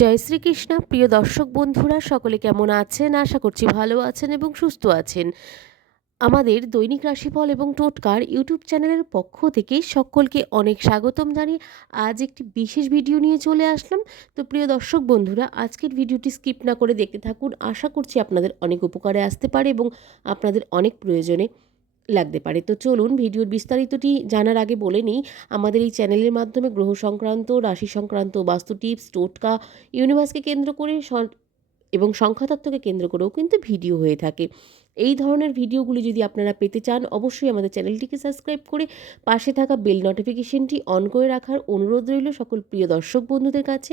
জয় শ্রীকৃষ্ণ। প্রিয় দর্শক বন্ধুরা, সকলে কেমন আছেন? আশা করছি ভালো আছেন এবং সুস্থ আছেন। আমাদের দৈনিক রাশিফল এবং টোটকার ইউটিউব চ্যানেলের পক্ষ থেকে সকলকে অনেক স্বাগতম জানিয়ে আজ একটি বিশেষ ভিডিও নিয়ে চলে আসলাম। তো প্রিয় দর্শক বন্ধুরা, আজকের ভিডিওটি স্কিপ না করে দেখতে থাকুন। আশা করছি আপনাদের অনেক উপকারে আসতে পারে এবং আপনাদের অনেক প্রয়োজনে। লাগতে পারে। তো চলুন ভিডিওর বিস্তারিতটি জানার আগে বলে নিই, আমাদের এই চ্যানেলের মাধ্যমে গ্রহ সংক্রান্ত, রাশি সংক্রান্ত, বাস্তু টিপস, টোটকা ইউনিভার্সকে কেন্দ্র করে এবং সংখ্যাতত্ত্বকে কেন্দ্র করেও কিন্তু ভিডিও হয়ে থাকে। এই ধরনের ভিডিওগুলি যদি আপনারা পেতে চান, অবশ্যই আমাদের চ্যানেলটিকে সাবস্ক্রাইব করে পাশে থাকা বেল নোটিফিকেশনটি অন করে রাখার অনুরোধ রইল সকল প্রিয় দর্শক বন্ধুদের কাছে।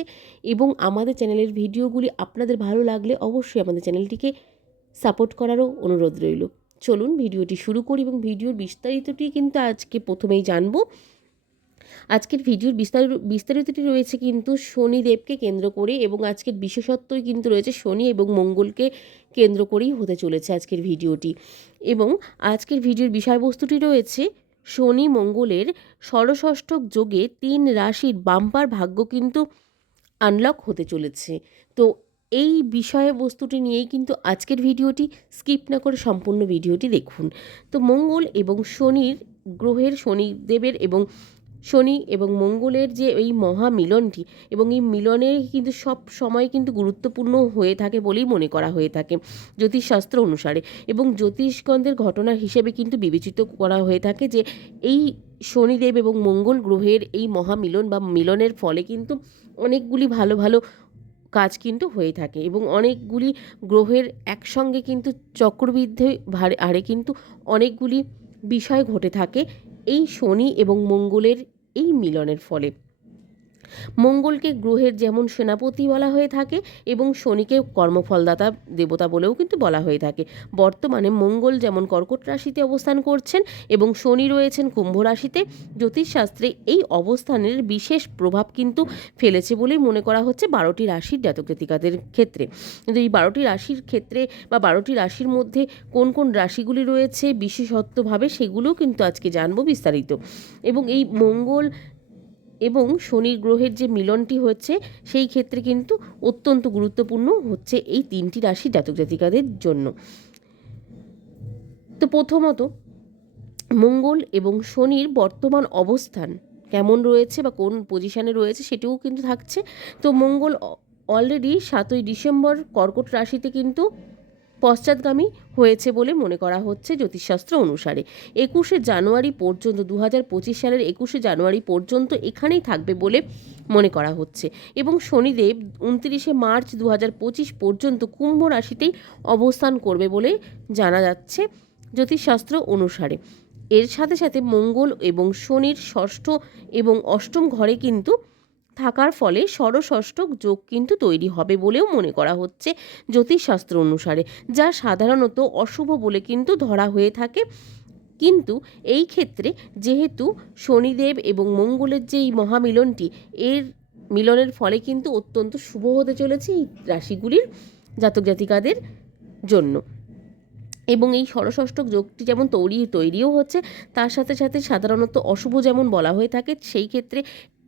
এবং আমাদের চ্যানেলের ভিডিওগুলি আপনাদের ভালো লাগলে অবশ্যই আমাদের চ্যানেলটিকে সাপোর্ট করারও অনুরোধ রইল। চলুন ভিডিওটি শুরু করি এবং ভিডিওর বিস্তারিতটি কিন্তু আজকে প্রথমেই জানব। আজকের ভিডিওর বিস্তারিত বিস্তারিতটি রয়েছে কিন্তু শনিদেবকে কেন্দ্র করে এবং আজকের বিশেষত্বই কিন্তু রয়েছে শনি এবং মঙ্গলকে কেন্দ্র করেই হতে চলেছে আজকের ভিডিওটি। এবং আজকের ভিডিওর বিষয়বস্তুটি রয়েছে, শনি মঙ্গলের ষড়ষষ্ঠক যোগে তিন রাশির বাম্পার ভাগ্য কিন্তু আনলক হতে চলেছে। তো এই বিষয়বস্তুটি নিয়েই কিন্তু আজকের ভিডিওটি স্কিপ না করে সম্পূর্ণ ভিডিওটি দেখুন। তো মঙ্গল এবং শনির গ্রহের শনিদেবের এবং শনি এবং মঙ্গলের যে এই মহামিলনটি এবং এই মিলনে কিন্তু সব সময় কিন্তু গুরুত্বপূর্ণ হয়ে থাকে বলেই মনে করা হয়ে থাকে জ্যোতিষশাস্ত্র অনুসারে এবং জ্যোতিষগণদের ঘটনা হিসেবে কিন্তু বিবেচিত করা হয়ে থাকে যে এই শনিদেব এবং মঙ্গল গ্রহের এই মহামিলন বা মিলনের ফলে কিন্তু অনেকগুলি ভালো ভালো কাজ কিন্তু হয়ে থাকে এবং অনেকগুলি গ্রহের একসঙ্গে কিন্তু চক্রবৃদ্ধি ভারে, হারে কিন্তু অনেকগুলি বিষয় ঘটে থাকে এই শনি এবং মঙ্গলের এই মিলনের ফলে। মঙ্গলকে গ্রহের যেমন সেনাপতি বলা হয়ে থাকে এবং শনিকে কর্মফলদাতা, দেবতা বলেও কিন্তু বলা হয়ে থাকে। বর্তমানে মঙ্গল যেমন কর্কট রাশিতে অবস্থান করছেন এবং শনি রয়েছেন কুম্ভ রাশিতে, জ্যোতিষশাস্ত্রে এই অবস্থানের বিশেষ প্রভাব কিন্তু ফেলেছে বলেই মনে করা হচ্ছে বারোটি রাশির জাতক জাতিকাদের ক্ষেত্রে। কিন্তু এই বারোটি রাশির ক্ষেত্রে বা বারোটি রাশির মধ্যে কোন কোন রাশিগুলি রয়েছে বিশেষত্বভাবে সেগুলোও কিন্তু আজকে জানব বিস্তারিত। এবং এই মঙ্গল এবং শনি গ্রহের যে মিলনটি হচ্ছে, সেই ক্ষেত্রে কিন্তু অত্যন্ত গুরুত্বপূর্ণ হচ্ছে এই তিনটি রাশি জাতক জাতিকাদের জন্য। তো প্রথমত, মঙ্গল এবং শনির বর্তমান অবস্থান কেমন রয়েছে বা কোন পজিশানে রয়েছে সেটিও কিন্তু থাকছে। তো মঙ্গল অলরেডি সাতই ডিসেম্বর কর্কট রাশিতে কিন্তু পশ্চাৎগামী হয়েছে বলে মনে করা হচ্ছে জ্যোতিষশাস্ত্র অনুসারে। একুশে জানুয়ারি পর্যন্ত দু হাজার পঁচিশ সালের একুশে জানুয়ারি পর্যন্ত এখানেই থাকবে বলে মনে করা হচ্ছে এবং শনিদেব উনত্রিশে মার্চ দু হাজার পঁচিশ পর্যন্ত কুম্ভ রাশিতেই অবস্থান করবে বলে জানা যাচ্ছে জ্যোতিষশাস্ত্র অনুসারে। এর সাথে সাথে মঙ্গল এবং শনির ষষ্ঠ এবং অষ্টম ঘরে কিন্তু থাকার ফলে ষড়ষষ্ঠক যোগ কিন্তু তৈরি হবে বলেও মনে করা হচ্ছে জ্যোতিষশাস্ত্র অনুসারে, যা সাধারণত অশুভ বলে কিন্তু ধরা হয়ে থাকে। কিন্তু এই ক্ষেত্রে যেহেতু শনিদেব এবং মঙ্গলের যে এই মহামিলনটি, এর মিলনের ফলে কিন্তু অত্যন্ত শুভ হতে চলেছে এই রাশিগুলির জাতক জাতিকাদের জন্য। এবং এই ষড়ষষ্ঠক যোগটি যেমন তৈরি, তৈরিও হচ্ছে, তার সাথে সাথে সাধারণত অশুভ যেমন বলা হয়ে থাকে, সেই ক্ষেত্রে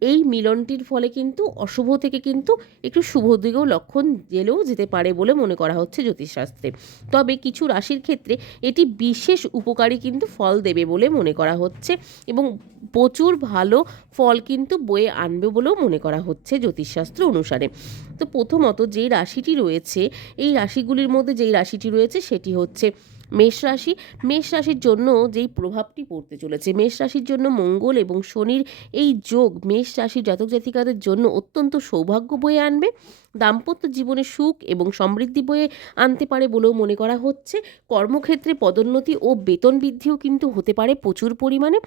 এই মিলনটির ফলে কিন্তু অশুভ থেকে কিন্তু একটু শুভ দিকেও লক্ষণ গেলেও যেতে পারে বলে মনে করা হচ্ছে জ্যোতিষশাস্ত্রে। তবে কিছু রাশির ক্ষেত্রে এটি বিশেষ উপকারী কিন্তু ফল দেবে বলে মনে করা হচ্ছে এবং প্রচুর ভালো ফল কিন্তু বয়ে আনবে বলেও মনে করা হচ্ছে জ্যোতিষশাস্ত্র অনুসারে। তো প্রথমত যে রাশিটি রয়েছে, এই রাশিগুলির মধ্যে যেই রাশিটি রয়েছে সেটি হচ্ছে মেষ রাশি, মেষ রাশির জন্য যেই প্রভাবটি পড়তে চলেছে, মেষ রাশির জন্য মঙ্গল এবং শনির এই যোগ মেষ রাশির জাতক জাতিকাদের জন্য অত্যন্ত সৌভাগ্য বয়ে আনবে। দাম্পত্য জীবনে সুখ এবং সমৃদ্ধি বয়ে আনতে পারে বলেও মনে করা হচ্ছে। কর্মক্ষেত্রে পদোন্নতি ও বেতন বৃদ্ধিও কিন্তু হতে পারে প্রচুর পরিমাণে।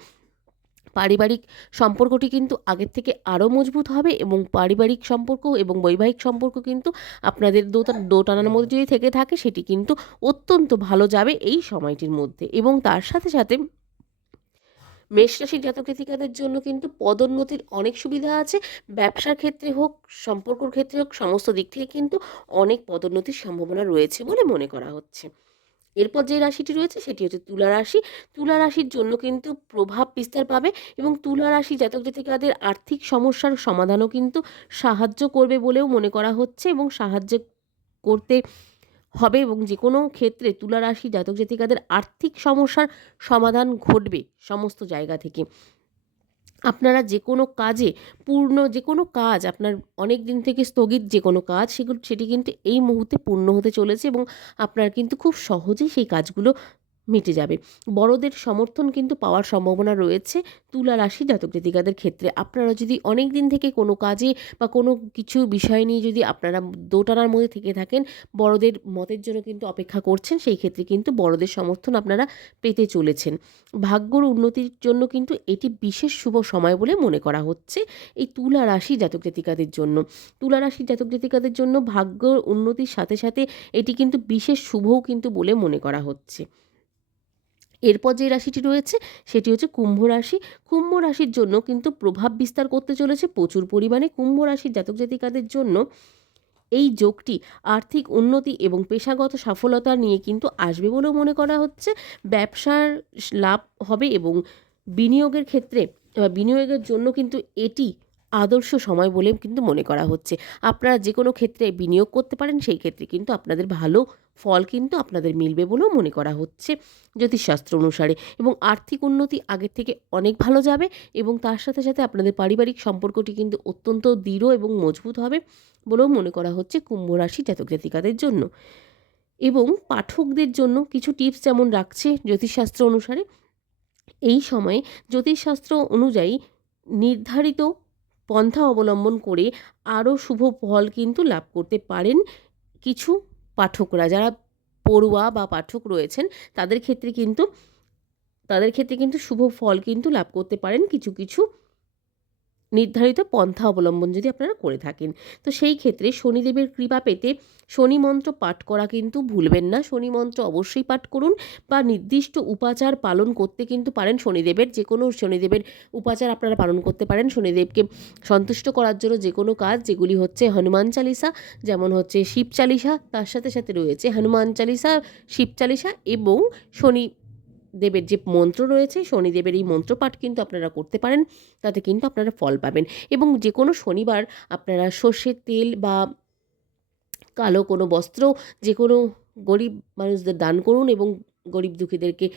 পারিবারিক সম্পর্কটি কিন্তু আগের থেকে আরও মজবুত হবে এবং পারিবারিক সম্পর্ক এবং বৈবাহিক সম্পর্ক কিন্তু আপনাদের দো দোটানার মধ্যে যদি থেকে থাকে, সেটি কিন্তু অত্যন্ত ভালো যাবে এই সময়টির মধ্যে। এবং তার সাথে সাথে মেষ রাশির জাতক জাতিকাদের জন্য কিন্তু পদোন্নতির অনেক সুবিধা আছে। ব্যবসার ক্ষেত্রে হোক, সম্পর্কর ক্ষেত্রে হোক, সমস্ত দিক থেকে কিন্তু অনেক পদোন্নতির সম্ভাবনা রয়েছে বলে মনে করা হচ্ছে। এরপর যে রাশিটি রয়েছে সেটি হচ্ছে তুলা রাশি। তুলা রাশির জন্য কিন্তু প্রভাব বিস্তার পাবে এবং তুলা রাশি জাতক জাতিকাদের আর্থিক সমস্যার সমাধানও কিন্তু সাহায্য করবে বলেও মনে করা হচ্ছে এবং সাহায্য করতে হবে এবং যে কোনো ক্ষেত্রে তুলা রাশি জাতক জাতিকাদের আর্থিক সমস্যার সমাধান ঘটবে সমস্ত জায়গা থেকে। আপনারা যে কোনো কাজে পূর্ণ যে কোনো কাজ, আপনার অনেক দিন থেকে স্থগিত যে কোনো কাজ, সেগুলো, সেটি কিন্তু এই মুহূর্তে পূর্ণ হতে চলেছে এবং আপনার কিন্তু খুব সহজেই সেই কাজগুলো মিটে যাবে। বড়দের সমর্থন কিন্তু পাওয়ার সম্ভাবনা রয়েছে তুলা রাশি জাতক জাতিকাদের ক্ষেত্রে। আপনারা যদি অনেক দিন থেকে কোনো কাজে বা কোনো কিছু বিষয় নিয়ে যদি আপনারা দোটানার মধ্যে থেকে থাকেন, বড়দের মতের জন্য কিন্তু অপেক্ষা করছেন, সেই ক্ষেত্রে কিন্তু বড়দের সমর্থন আপনারা পেতে চলেছেন। ভাগ্যর উন্নতির জন্য কিন্তু এটি বিশেষ শুভ সময় বলে মনে করা হচ্ছে এই তুলা রাশি জাতক জাতিকাদের জন্য। তুলা রাশি জাতক জাতিকাদের জন্য ভাগ্যর উন্নতির সাথে সাথে এটি কিন্তু বিশেষ শুভও কিন্তু বলে মনে করা হচ্ছে। এরপর যে রাশিটি রয়েছে, সেটি হচ্ছে কুম্ভ রাশি। কুম্ভ রাশির জন্য কিন্তু প্রভাব বিস্তার করতে চলেছে প্রচুর পরিমাণে। কুম্ভ রাশির জাতক জাতিকাদের জন্য এই যোগটি আর্থিক উন্নতি এবং পেশাগত সফলতা নিয়ে কিন্তু আসবে বলেও মনে করা হচ্ছে। ব্যবসার লাভ হবে এবং বিনিয়োগের ক্ষেত্রে বিনিয়োগের জন্য কিন্তু এটি আদর্শ সময় বলে কিন্তু মনে করা হচ্ছে। আপনারা যে কোনো ক্ষেত্রে বিনিয়োগ করতে পারেন, সেই ক্ষেত্রে কিন্তু আপনাদের ভালো ফল কিন্তু আপনাদের মিলবে বলেও মনে করা হচ্ছে জ্যোতিষশাস্ত্র অনুসারে। এবং আর্থিক উন্নতি আগের থেকে অনেক ভালো যাবে এবং তার সাথে সাথে আপনাদের পারিবারিক সম্পর্কটি কিন্তু অত্যন্ত দৃঢ় এবং মজবুত হবে বলেও মনে করা হচ্ছে কুম্ভ রাশি জাতক জাতিকাদের জন্য। এবং পাঠকদের জন্য কিছু টিপস যেমন রাখছে জ্যোতিষশাস্ত্র অনুসারে, এই সময়ে জ্যোতিষশাস্ত্র অনুযায়ী নির্ধারিত পন্থা অবলম্বন করে আরও শুভ ফল কিন্তু লাভ করতে পারেন কিছু পাঠকরা। যারা পড়ুয়া বা পাঠক রয়েছেন, তাদের ক্ষেত্রে কিন্তু, তাদের ক্ষেত্রে কিন্তু শুভ ফল কিন্তু লাভ করতে পারেন কিছু কিছু নির্ধারিত পন্থা অবলম্বন যদি আপনারা করে থাকেন। তো সেই ক্ষেত্রে শনিদেবের কৃপা পেতে শনি মন্ত্র পাঠ করা কিন্তু ভুলবেন না। শনি মন্ত্র অবশ্যই পাঠ করুন বা নির্দিষ্ট উপাচার পালন করতে কিন্তু পারেন শনিদেবের। যে কোনো শনিদেবের উপাচার আপনারা পালন করতে পারেন। শনিদেবকে সন্তুষ্ট করার জন্য যে কোনো কাজ, যেগুলি হচ্ছে হনুমান চালিসা, যেমন হচ্ছে শিব চালিসা, তার সাথে সাথে রয়েছে হনুমান চালিসা, শিব চালিসা এবং শনি দেবের যে মন্ত্র রয়েছে, শনিদেবের এই মন্ত্রপাঠ কিন্তু আপনারা করতে পারেন। তাতে কিন্তু আপনারা ফল পাবেন। এবং যে কোনো শনিবার আপনারা সর্ষের তেল বা কালো কোনো বস্ত্র যে কোনো গরিব মানুষদের দান করুন এবং গরিব দুঃখীদেরকে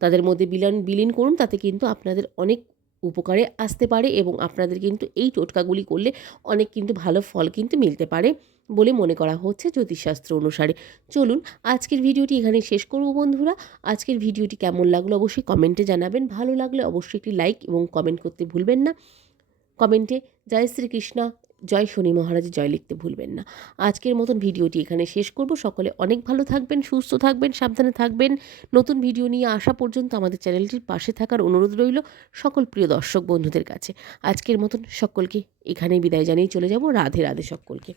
তাদের মধ্যে বিলান বিলীন করুন, তাতে কিন্তু আপনাদের অনেক উপকারে আসতে পারে এবং আপনাদের কিন্তু এই টোটকাগুলি করলে অনেক কিন্তু ভালো ফল কিন্তু মিলতে পারে বলে মনে করা হচ্ছে জ্যোতিষশাস্ত্র অনুসারে। চলুন আজকের ভিডিওটি এখানে শেষ করব বন্ধুরা। আজকের ভিডিওটি কেমন লাগল অবশ্যই কমেন্টে জানাবেন। ভালো লাগলে অবশ্যই একটি লাইক এবং কমেন্ট করতে ভুলবেন না। কমেন্টে জয় শ্রীকৃষ্ণ। জয় শনি মহারাজ জয় লিখতে ভুলবেন না। আজকের মতন ভিডিওটি এখানে শেষ করব। সকলে অনেক ভালো থাকবেন, সুস্থ থাকবেন, সাবধানে থাকবেন। নতুন ভিডিও নিয়ে আসা পর্যন্ত আমাদের চ্যানেলটির পাশে থাকার অনুরোধ রইল সকল প্রিয় দর্শক বন্ধুদের কাছে। আজকের মতন সকলকে এখানেই বিদায় জানিয়ে চলে যাব। রাধে রাধে সকলকে।